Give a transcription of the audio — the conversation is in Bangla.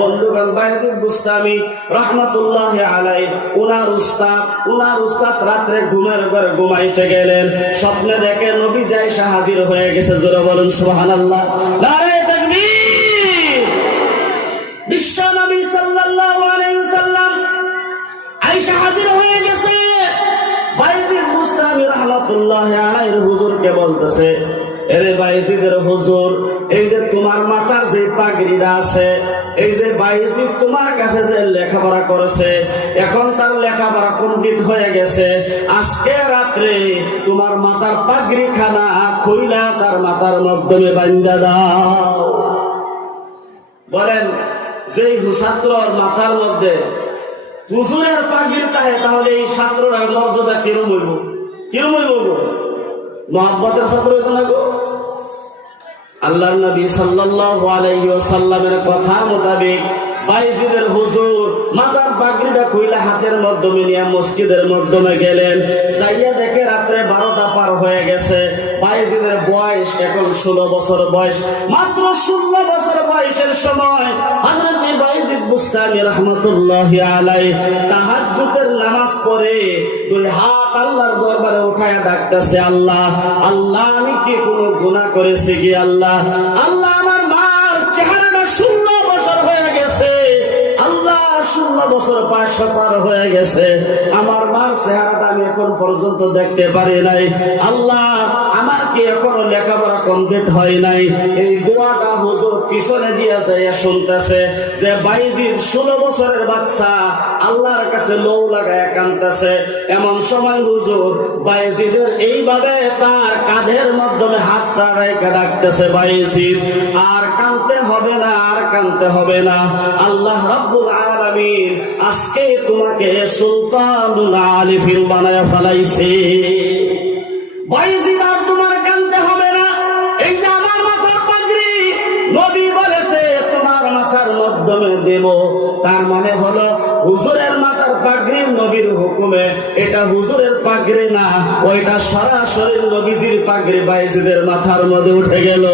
বন্ধুগণ, বায়েজিদ বুস্তামি রাহমাতুল্লাহি আলাইহি উনার উস্তাদ রাত্রে ঘুমের ঘরে ঘুমাইতে গেলেন, স্বপ্নে দেখে নবী আয়েশা হাজির হয়ে গেছে। জোরে বলেন সুবহানাল্লাহ, নারে তাকবীর। বিশ্ব নবী সাল্লাল্লাহু আলাইহি ওয়াসাল্লাম আয়েশা হাজির হয়ে গেছে। বায়েজিদ বুস্তামি রাহমাতুল্লাহি আলাইহির হুজুরকে বলতেছে, এরে বায়েজিদের হুজুর, এই যে তোমার মাথার যে পাগড়িটা আছে, এই যে বায়েজিদ তোমার কাছে যে লেখাপড়া করেছে, এখন তার লেখাপড়া কমপ্লিট হয়ে গেছে, আজকে রাত্রে তোমার মাথার পাগড়ি খানা খুইলা তার মাথার মাধ্যমে বান্ধা দাও। বলেন, যেই ছাত্রর মাথার মধ্যে হুজুরের পাগড়ি থাকে, তাহলে এই ছাত্ররা মর্যাদা কিরম হইব? কিরম হইব? মহব্বতের ছাত্র হইতো না গো। আল্লাহর নবী সাল্লাল্লাহু আলাইহি ওয়াসাল্লামের কথা মোতাবেক বায়েজিদের হুজুর মাথার পাগড়িটা খুইলা হাতের মাধ্যমে নিয়ে মসজিদের মাধ্যমে গেলেন। যাইয়া দেখে রাত্রে 12টা পার হয়ে গেছে। বায়েজিদের বয়স এখন 16 বছর বয়স। মাত্র 16 বছর বয়সের সময় হযরত বায়েজিদ বুস্তামি রাহমাতুল্লাহি আলাইহি তাহাজ্জুদের নামাজ পড়ে দুই হাত আল্লাহর দরবারে উঠায়া ডাকতেছে, আল্লাহ আল্লাহ, আমি কি কোনো গুনাহ করেছি কি আল্লাহ? আল্লাহ, আমার মার চেহারাটা 16 বছর হয়ে গেছে, আল্লাহ 16 বছর 500 পার হয়ে গেছে, আমার মার চেহারাটা আমি এখন পর্যন্ত দেখতে পারি নাই, আল্লাহ আমার কি এখনো লেখাপড়া কমপ্লিট হয় নাই। এই দোয়াটা হুজুর পিছনে দিয়া যাইয়া শুনতেছে যে বায়েজিদ 16 বছরের বাচ্চা আল্লাহর কাছে লৌ লাগায় কাঁদতেছে। এমন সময় হুজুর বায়েজিদের এইভাবে তার কাঁধের মাধ্যমে হাতটা রেখে ডাকতেছে, বায়েজিদ আর কাঁদতে হবে না, আর কাঁদতে হবে না, আল্লাহ রাব্বুল আলামিন আজকে তোমাকে সুলতানুল আলিফিন বানায় ফেলাইছে। বায়েজিদ, আর তোমার কাঁদতে হবে না, এই যে আমার মাথার পাগড়ি নবী বলেছে তোমার মাথার মাধ্যমে দেব, তার মানে হলো হুজুরের মাথার পাগড়ি নবীর হুকুমে, এটা হুজুরের পাগড়ি না, ওইটা সরাসরি নবীজির পাগড়ি বায়েজিদের মাথার মধ্যে উঠে গেল।